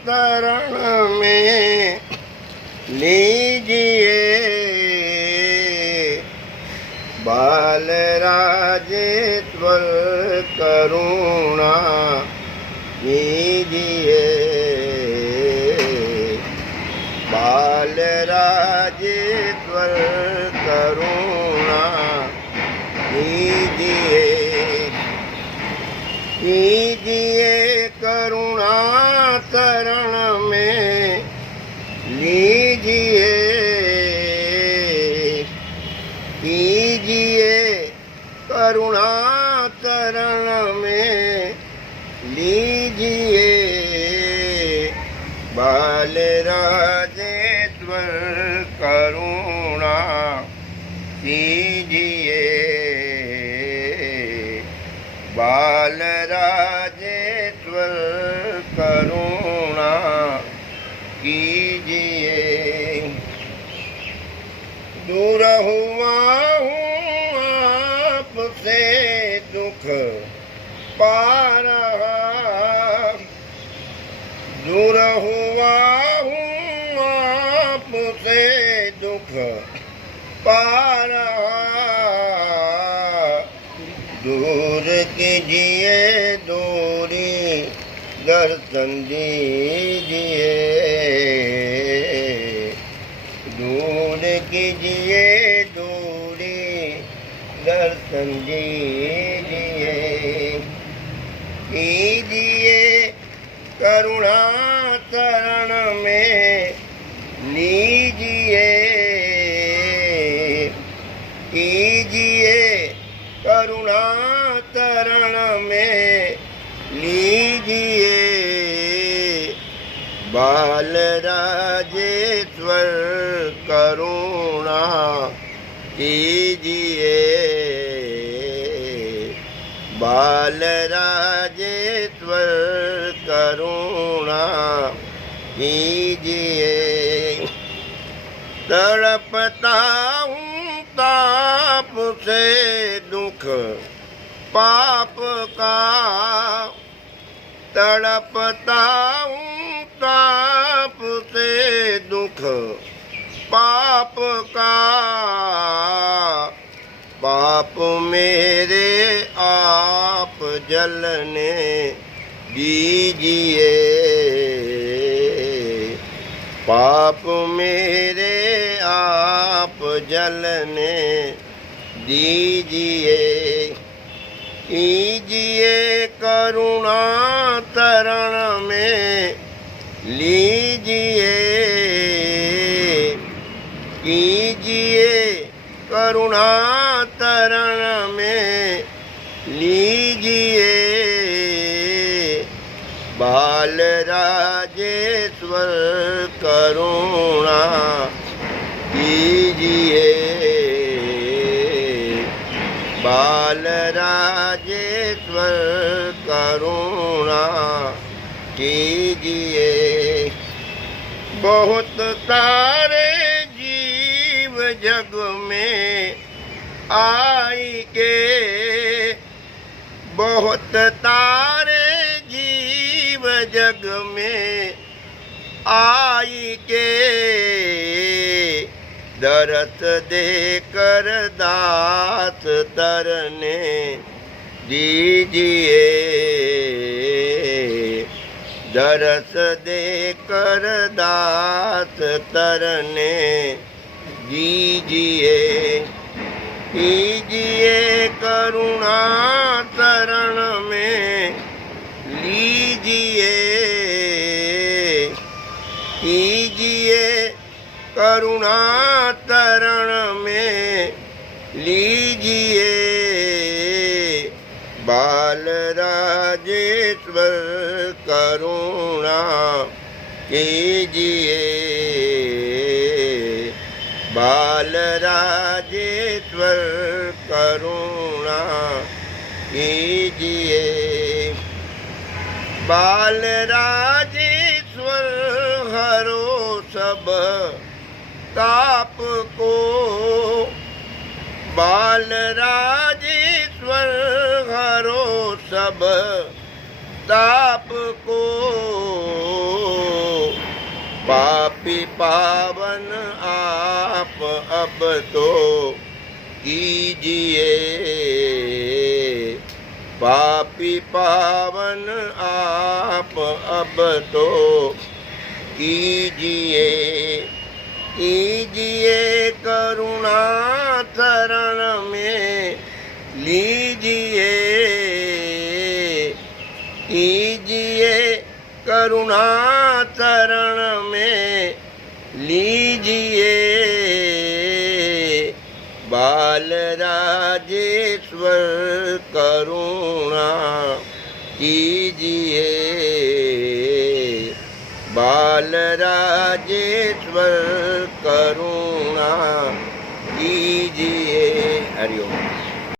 शरण में लीजिए, बाल राजेश्वर करुणा कीजिए, बाल राजेश्वर करुणा कीजिए, कीजिए करुणा शरण में लीजिए, कीजिए करुणा शरण में लीजिए, बाल राजेश्वर करुणा कीजिए, बाल राजेश्वर करुणा कीजिए। दूर हुआ हूँ आपसे दुख पा रहा, दूर हुआ हूँ आपसे दुख पा रहा, दूर कीजिए दूरी दर्शन दीजिए, दूर कीजिए दूरी दर्शन दीजिए, कीजिए करुणा शरण में लीजिए, कीजिए करुणा शरण में लीजिए, बाल राजेश्वर करुणा कीजिए, बाल राजेश्वर करुणा कीजिए। तड़पता हूँ ताप से दुख पाप का, तड़पता हूँ ताप से दुख पाप का, पाप मेरे आप जलने दीजिए, पाप मेरे आप जलने दीजिए, कीजिए करुणा शरण में लीजिए, कीजिए करुणा शरण में लीजिए, बाल राजेश्वर करुणा कीजिए, बाल राजेश्वर करुणा कीजिए। बहुत सारे जीव जग में आई के, बहुत तारे जीव जग में आई के, दरस देकर दास तरने दीजिए, दरस देकर दास तरने दीजिए, कीजिए करुणा शरण में लीजिए, कीजिए करुणा शरण में लीजिए, बाल राजेश्वर करुणा कीजिए, बाल राजेश्वर करुणा कीजिए, बाल राजेश्वर हरो सब ताप को, बाल राजेश्वर हरो सब ताप को, पापी पावन आप अब तो कीजिए, पापी पावन आप अब तो कीजिए, कीजिए करुणा शरण में लीजिए, कीजिए करुणा शरण में लीजिए, बालराजेश्वर करुणा कीजिए, बालराजेश्वर करुणा